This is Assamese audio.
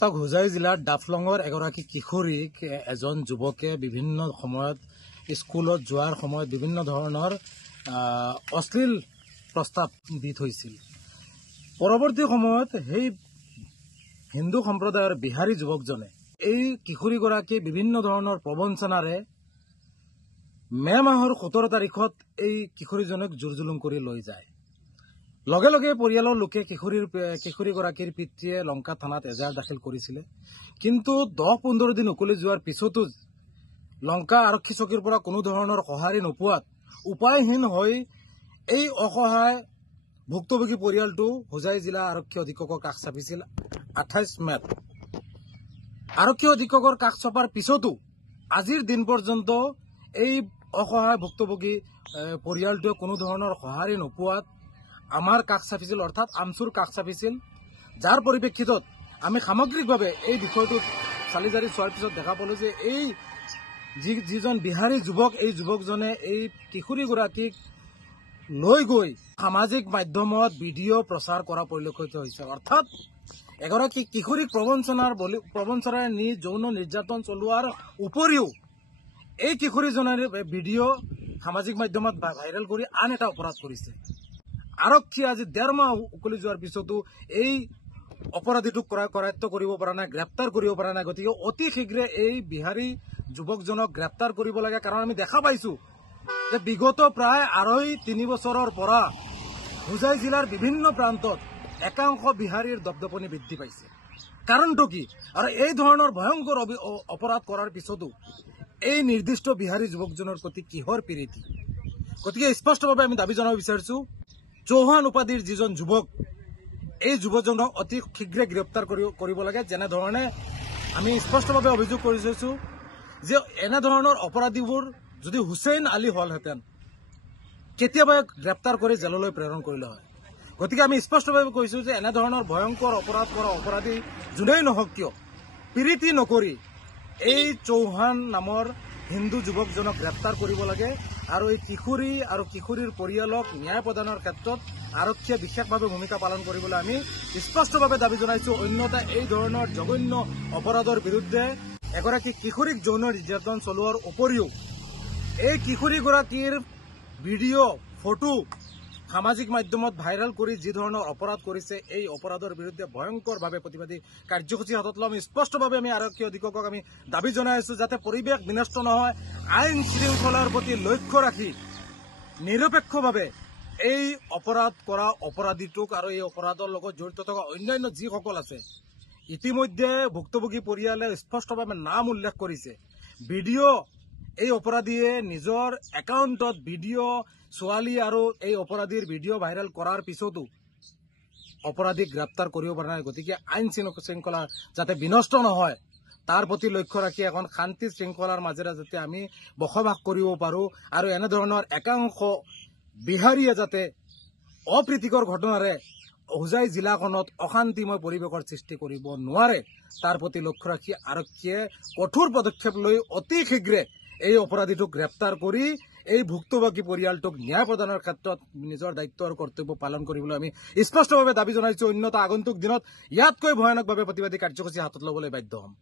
চাওক, হোজাই জিলাৰ ডাফলঙৰ এগৰাকী কিশোৰীক এজন যুৱকে বিভিন্ন সময়ত স্কুলত যোৱাৰ সময়ত বিভিন্ন ধৰণৰ অশ্লীল প্ৰস্তাৱ দি থৈছিল। পৰৱৰ্তী সময়ত সেই হিন্দু সম্প্ৰদায়ৰ বিহাৰী যুৱকজনে এই কিশোৰীগৰাকী বিভিন্ন ধৰণৰ প্ৰবঞ্চনাৰে মে মাহৰ 17 তাৰিখত এই কিশোৰীজনক জোৰ-জুলুম কৰি লৈ যায়। লগে লগে পৰিয়ালৰ লোকে কিশোৰীগৰাকীৰ পিতৃয়ে লংকা থানাত এজাহাৰ দাখিল কৰিছিল। কিন্তু 10-15 দিন উকলি যোৱাৰ পিছতো লংকা আৰক্ষী চকীৰ পৰা কোনো ধৰণৰ সঁহাৰি নোপোৱাত উপায়হীন হৈ এই অসহায় ভুক্তভোগী পৰিয়ালটো হোজাই জিলা আৰক্ষী অধীক্ষকৰ কাষ চাপিছিল 28 মেত। আৰক্ষী অধীক্ষকৰ কাষ চপাৰ পিছতো আজিৰ দিন পৰ্যন্ত এই অসহায় ভুক্তভোগী পৰিয়ালটোৱে কোনো ধৰণৰ সঁহাৰি নোপোৱাত আমাৰ কাষ চাপিছিল, অৰ্থাৎ আমচুৰ কাষ চাপিছিল। যাৰ পৰিপ্ৰেক্ষিতত আমি সামগ্ৰিকভাৱে এই বিষয়টোত চালিজাৰি চোৱাৰ পিছত দেখা পালো যে এই যিজন বিহাৰী যুৱক, এই যুৱকজনে এই কিশোৰীগৰাকীক লৈ গৈ সামাজিক মাধ্যমত ভিডিঅ' প্ৰচাৰ কৰা পৰিলক্ষিত হৈছে। অৰ্থাৎ এগৰাকী কিশোৰীক প্ৰবঞ্চনাৰে নি যৌন নিৰ্যাতন চলোৱাৰ উপৰিও এই কিশোৰীজনৰ ভিডিঅ' সামাজিক মাধ্যমত ভাইৰেল কৰি আন এটা অপৰাধ কৰিছে। আৰক্ষী আজি 1.5 মাহ উকলি যোৱাৰ পিছতো এই অপৰাধীটোক কৰায়ত্ব কৰিব পৰা নাই, গ্ৰেপ্তাৰ কৰিব পৰা নাই। গতিকে অতি শীঘ্ৰে এই বিহাৰী যুৱকজনক গ্ৰেপ্তাৰ কৰিব লাগে। কাৰণ আমি দেখা পাইছো যে বিগত প্ৰায় 2.5-3 বছৰৰ পৰা হোজাই জিলাৰ বিভিন্ন প্ৰান্তত একাংশ বিহাৰীৰ দপদপনি বৃদ্ধি পাইছে। কাৰণটো কি? আৰু এই ধৰণৰ ভয়ংকৰ অপৰাধ কৰাৰ পিছতো এই নিৰ্দিষ্ট বিহাৰী যুৱকজনৰ প্ৰতি কিহৰ প্ৰীতি? গতিকে স্পষ্টভাৱে আমি দাবী জনাব বিচাৰিছো, চৌহান উপাধিৰ যিজন যুৱক, এই যুৱকজনক অতি শীঘ্ৰে গ্ৰেপ্তাৰ কৰিব লাগে। যেনেধৰণে আমি স্পষ্টভাৱে অভিযোগ কৰিছো যে এনেধৰণৰ অপৰাধীবোৰ যদি হুছেইন আলী হলহেঁতেন কেতিয়াবা গ্ৰেপ্তাৰ কৰি জেললৈ প্ৰেৰণ কৰিলে হয়। গতিকে আমি স্পষ্টভাৱে কৈছো যে এনেধৰণৰ ভয়ংকৰ অপৰাধ কৰা অপৰাধী যোনেই নহওক কিয় প্ৰীতি নকৰি এই চৌহান নামৰ হিন্দু যুৱকজনক গ্ৰেপ্তাৰ কৰিব লাগে। আৰু এই কিশোৰী আৰু কিশোৰীৰ পৰিয়ালক ন্যায় প্ৰদানৰ ক্ষেত্ৰত আৰক্ষীয়ে বিশেষভাৱে ভূমিকা পালন কৰিবলৈ আমি স্পষ্টভাৱে দাবী জনাইছো। অন্যথা এই ধৰণৰ জঘন্য অপৰাধৰ বিৰুদ্ধে এগৰাকী কিশোৰীক যৌন নিৰ্যাতন চলোৱাৰ উপৰিও এই কিশোৰীগৰাকীৰ ভিডিঅ' ফটো সামাজিক মাধ্যমত ভাইৰেল কৰি যি ধৰণৰ অপৰাধ কৰিছে, এই অপৰাধৰ বিৰুদ্ধে ভয়ংকৰভাৱে প্ৰতিবাদী কাৰ্যসূচী হাতত ল'ম। স্পষ্টভাৱে আমি আৰক্ষী অধীক্ষকক আমি দাবী জনাই আছো যাতে পৰিৱেশ বিনষ্ট নহয়, আইন শৃংখলাৰ প্ৰতি লক্ষ্য ৰাখি নিৰপেক্ষভাৱে এই অপৰাধ কৰা অপৰাধীটোক আৰু এই অপৰাধৰ লগত জড়িত থকা অন্যান্য যিসকল আছে, ইতিমধ্যে ভুক্তভোগী পৰিয়ালে স্পষ্টভাৱে নাম উল্লেখ কৰিছে। ভিডিঅ' এই অপৰাধীয়ে নিজৰ একাউণ্টত ভিডিঅ' ছোৱালী আৰু এই অপৰাধীৰ ভিডিঅ' ভাইৰেল কৰাৰ পিছতো অপৰাধীক গ্ৰেপ্তাৰ কৰিব পৰা নাই। গতিকে আইন শৃংখলা যাতে বিনষ্ট নহয় তাৰ প্ৰতি লক্ষ্য ৰাখি এখন শান্তি শৃংখলাৰ মাজেৰে যাতে আমি বসবাস কৰিব পাৰো আৰু এনেধৰণৰ একাংশ বিহাৰীয়ে যাতে অপ্ৰীতিকৰ ঘটনাৰে হোজাই জিলাখনত অশান্তিময় পৰিৱেশৰ সৃষ্টি কৰিব নোৱাৰে তাৰ প্ৰতি লক্ষ্য ৰাখি আৰক্ষীয়ে কঠোৰ পদক্ষেপ লৈ অতি শীঘ্ৰে এই অপৰাধীটোক গ্ৰেপ্তাৰ কৰি এই ভুক্তভোগী পৰিয়ালটোক ন্যায় প্ৰদানৰ ক্ষেত্ৰত নিজৰ দায়িত্ব আৰু কৰ্তব্য পালন কৰিবলৈ আমি স্পষ্টভাৱে দাবী জনাইছো। অন্যথা আগন্তুক দিনত ইয়াতকৈ ভয়ানকভাৱে প্ৰতিবাদী কাৰ্যসূচী হাতত ল'বলৈ বাধ্য হ'ম।